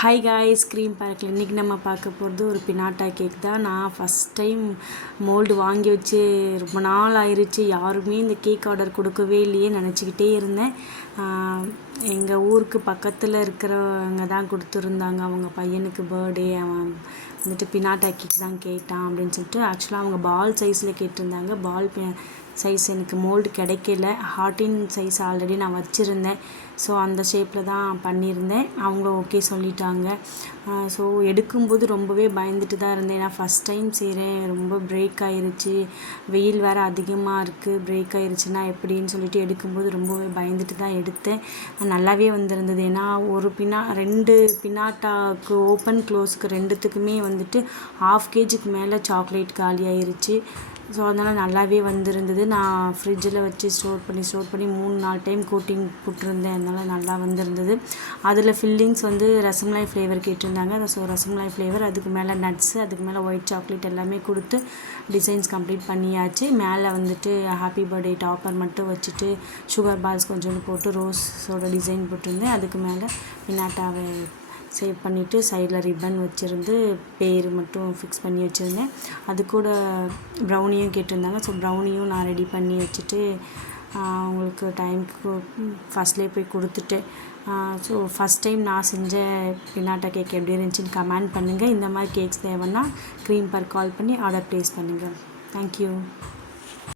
Hi guys, cream பார்க்கில் இன்றைக்கி நம்ம பார்க்க போகிறது ஒரு பினாட்டா கேக் தான். நான் ஃபஸ்ட் டைம் மோல்டு வாங்கி வச்சு ரொம்ப நாள் ஆயிடுச்சு. யாருமே இந்த கேக் ஆர்டர் கொடுக்கவே இல்லையே நினச்சிக்கிட்டே இருந்தேன். எங்கள் ஊருக்கு பக்கத்தில் இருக்கிறவங்க தான் கொடுத்துருந்தாங்க. அவங்க பையனுக்கு பர்த்டே, அவன் வந்துட்டு பினாட்டா கேக் தான் கேட்டான் அப்படின்னு சொல்லிட்டு. ஆக்சுவலாக அவங்க பால் சைஸில் கேட்டிருந்தாங்க. பால் சைஸ் எனக்கு மோல்டு கிடைக்கல. ஹார்ட்டின் சைஸ் ஆல்ரெடி நான் வச்சுருந்தேன். ஸோ அந்த ஷேப்பில் தான் பண்ணியிருந்தேன். அவங்க ஓகே சொல்லிட்டாங்க. ஸோ எடுக்கும்போது ரொம்பவே பயந்துட்டு தான் இருந்தேன். ஏன்னா ஃபஸ்ட் டைம் செய்கிறேன். ரொம்ப பிரேக் ஆகிருச்சு. வெயில் வேறு அதிகமாக இருக்குது. பிரேக் ஆகிருச்சுன்னா எப்படின்னு சொல்லிட்டு எடுக்கும்போது ரொம்பவே பயந்துட்டு தான் எடுத்தேன். நல்லாவே வந்திருந்தது. ஏன்னா ஒரு ரெண்டு பினாட்டாவுக்கு ஓப்பன் க்ளோஸுக்கு ரெண்டுத்துக்குமே வந்துட்டு 1/2 kgக்கு மேலே சாக்லேட் காலி ஆயிருச்சு. ஸோ அதனால் நல்லாவே வந்திருந்தது. நான் ஃப்ரிட்ஜில் வச்சு ஸ்டோர் பண்ணி 3-4 டைம் கோட்டிங் போட்டிருந்தேன். அதனால் நல்லா வந்திருந்தது. அதில் ஃபில்லிங்ஸ் வந்து ரசமலாய் ஃப்ளேவர் கேட்டிருந்தாங்க. ஸோ ரசமலாய் ஃப்ளேவர், அதுக்கு மேலே நட்ஸு, அதுக்கு மேலே ஒயிட் சாக்லேட் எல்லாமே கொடுத்து டிசைன்ஸ் கம்ப்ளீட் பண்ணியாச்சு. மேலே வந்துட்டு ஹாப்பி பர்த்டே டாப்பர் மட்டும் வச்சுட்டு சுகர் பால்ஸ் கொஞ்சோண்டு போட்டு ரோஸோட டிசைன் போட்டிருந்தேன். அதுக்கு மேலே பினாட்டாவை சேவ் பண்ணிவிட்டு சைடில் ரிப்பன் வச்சுருந்து பேர் மட்டும் ஃபிக்ஸ் பண்ணி வச்சுருந்தேன். அது கூட ப்ரௌனியும் கேட்டிருந்தாங்க. ஸோ ப்ரௌனியும் நான் ரெடி பண்ணி வச்சுட்டு அவங்களுக்கு டைமுக்கு ஃபஸ்ட்லேயே போய் கொடுத்துட்டேன். ஸோ ஃபஸ்ட் டைம் நான் செஞ்ச பினாட்டா கேக் எப்படி இருந்துச்சுன்னு கமெண்ட் பண்ணுங்கள். இந்த மாதிரி கேக்ஸ் தேவைன்னா க்ரீம் பார்க் கால் பண்ணி ஆர்டர் ப்ளேஸ் பண்ணுங்கள். தேங்க்யூ.